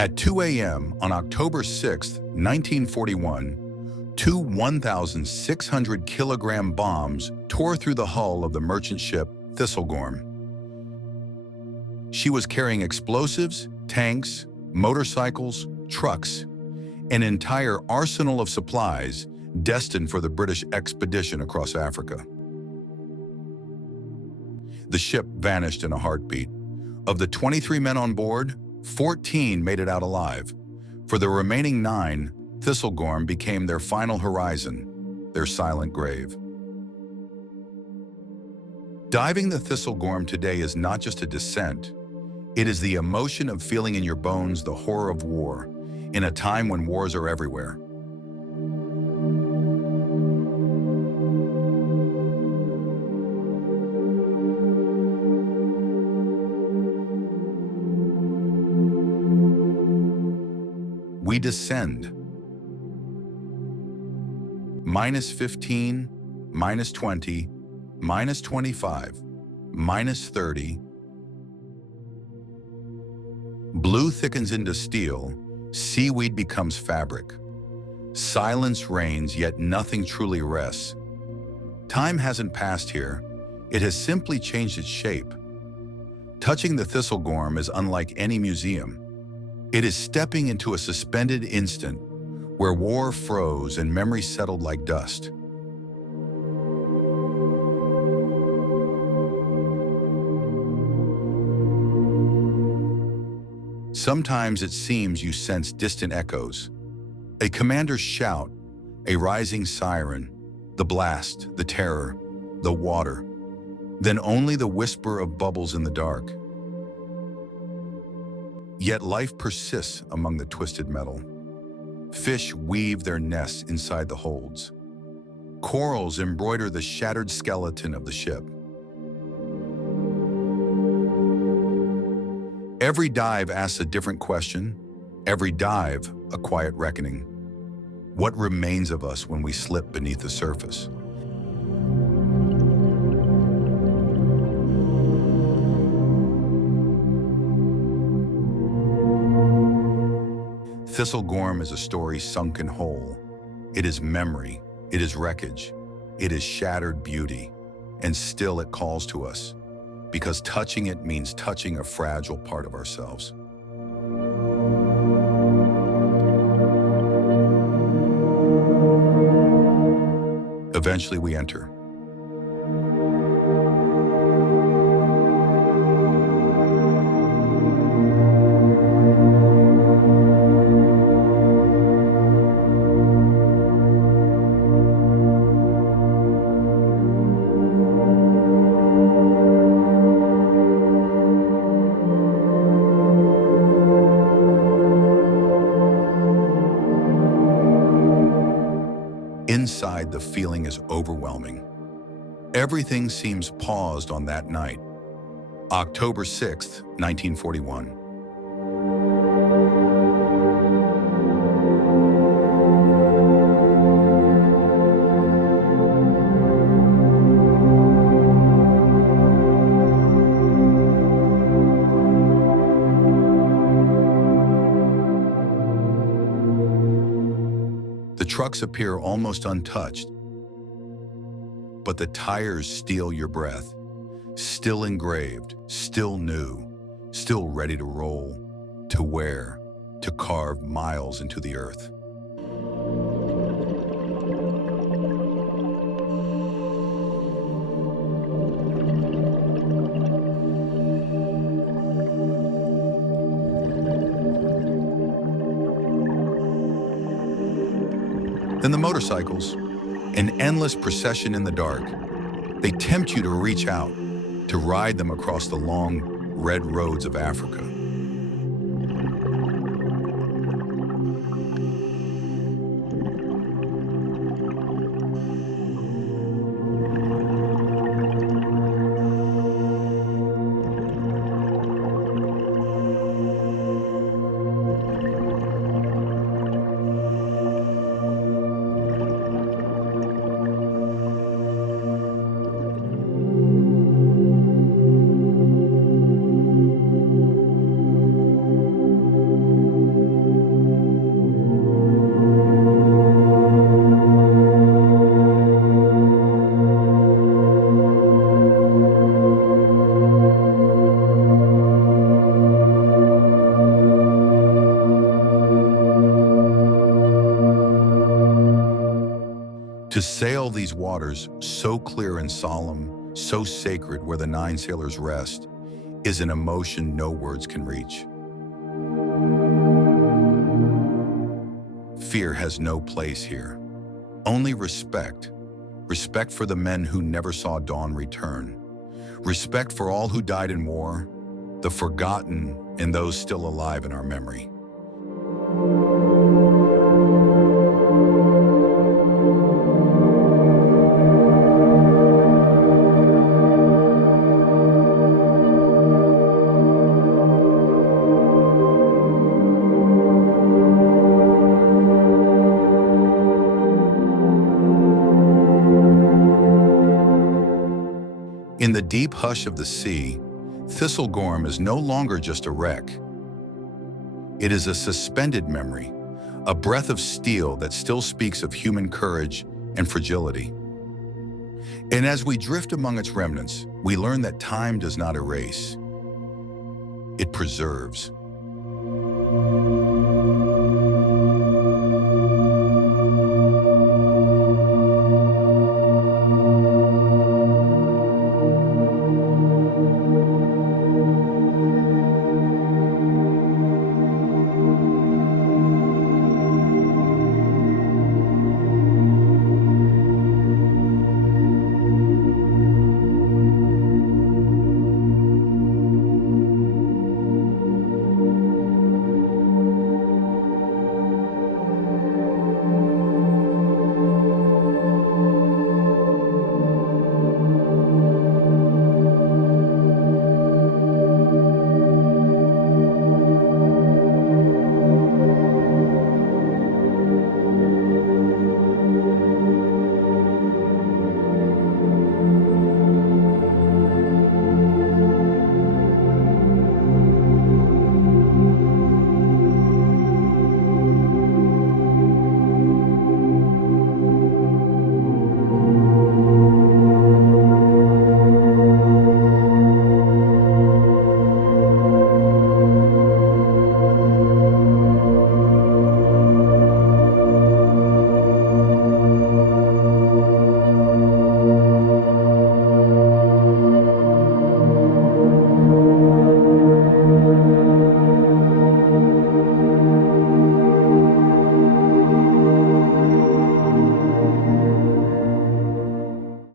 At 2 a.m. on October 6, 1941, two 1,600-kilogram bombs tore through the hull of the merchant ship Thistlegorm. She was carrying explosives, tanks, motorcycles, trucks, an entire arsenal of supplies destined for the British expedition across Africa. The ship vanished in a heartbeat. Of the 23 men on board, 14 made it out alive. For the remaining 9, Thistlegorm became their final horizon, their silent grave. Diving the Thistlegorm today is not just a descent. It is the emotion of feeling in your bones the horror of war, in a time when wars are everywhere. We descend. -15, -20, -25, -30. Blue thickens into steel, seaweed becomes fabric. Silence reigns, yet nothing truly rests. Time hasn't passed here, it has simply changed its shape. Touching the Thistlegorm is unlike any museum. It is stepping into a suspended instant where war froze and memory settled like dust. Sometimes it seems you sense distant echoes. A commander's shout, a rising siren, the blast, the terror, the water, then only the whisper of bubbles in the dark. Yet life persists among the twisted metal. Fish weave their nests inside the holds. Corals embroider the shattered skeleton of the ship. Every dive asks a different question, every dive a quiet reckoning. What remains of us when we slip beneath the surface? Thistlegorm is a story sunken whole. It is memory, it is wreckage, it is shattered beauty, and still it calls to us, because touching it means touching a fragile part of ourselves. Eventually we enter. Inside, the feeling is overwhelming. Everything seems paused on that night, October 6th, 1941. The trucks appear almost untouched, but the tires steal your breath, still engraved, still new, still ready to roll, to wear, to carve miles into the earth. Then the motorcycles, an endless procession in the dark. They tempt you to reach out, to ride them across the long, red roads of Africa. To sail these waters so clear and solemn, so sacred where the nine sailors rest, is an emotion no words can reach. Fear has no place here. Only respect. Respect for the men who never saw dawn return. Respect for all who died in war, the forgotten and those still alive in our memory. In the deep hush of the sea, Thistlegorm is no longer just a wreck. It is a suspended memory, a breath of steel that still speaks of human courage and fragility. And as we drift among its remnants, we learn that time does not erase. It preserves.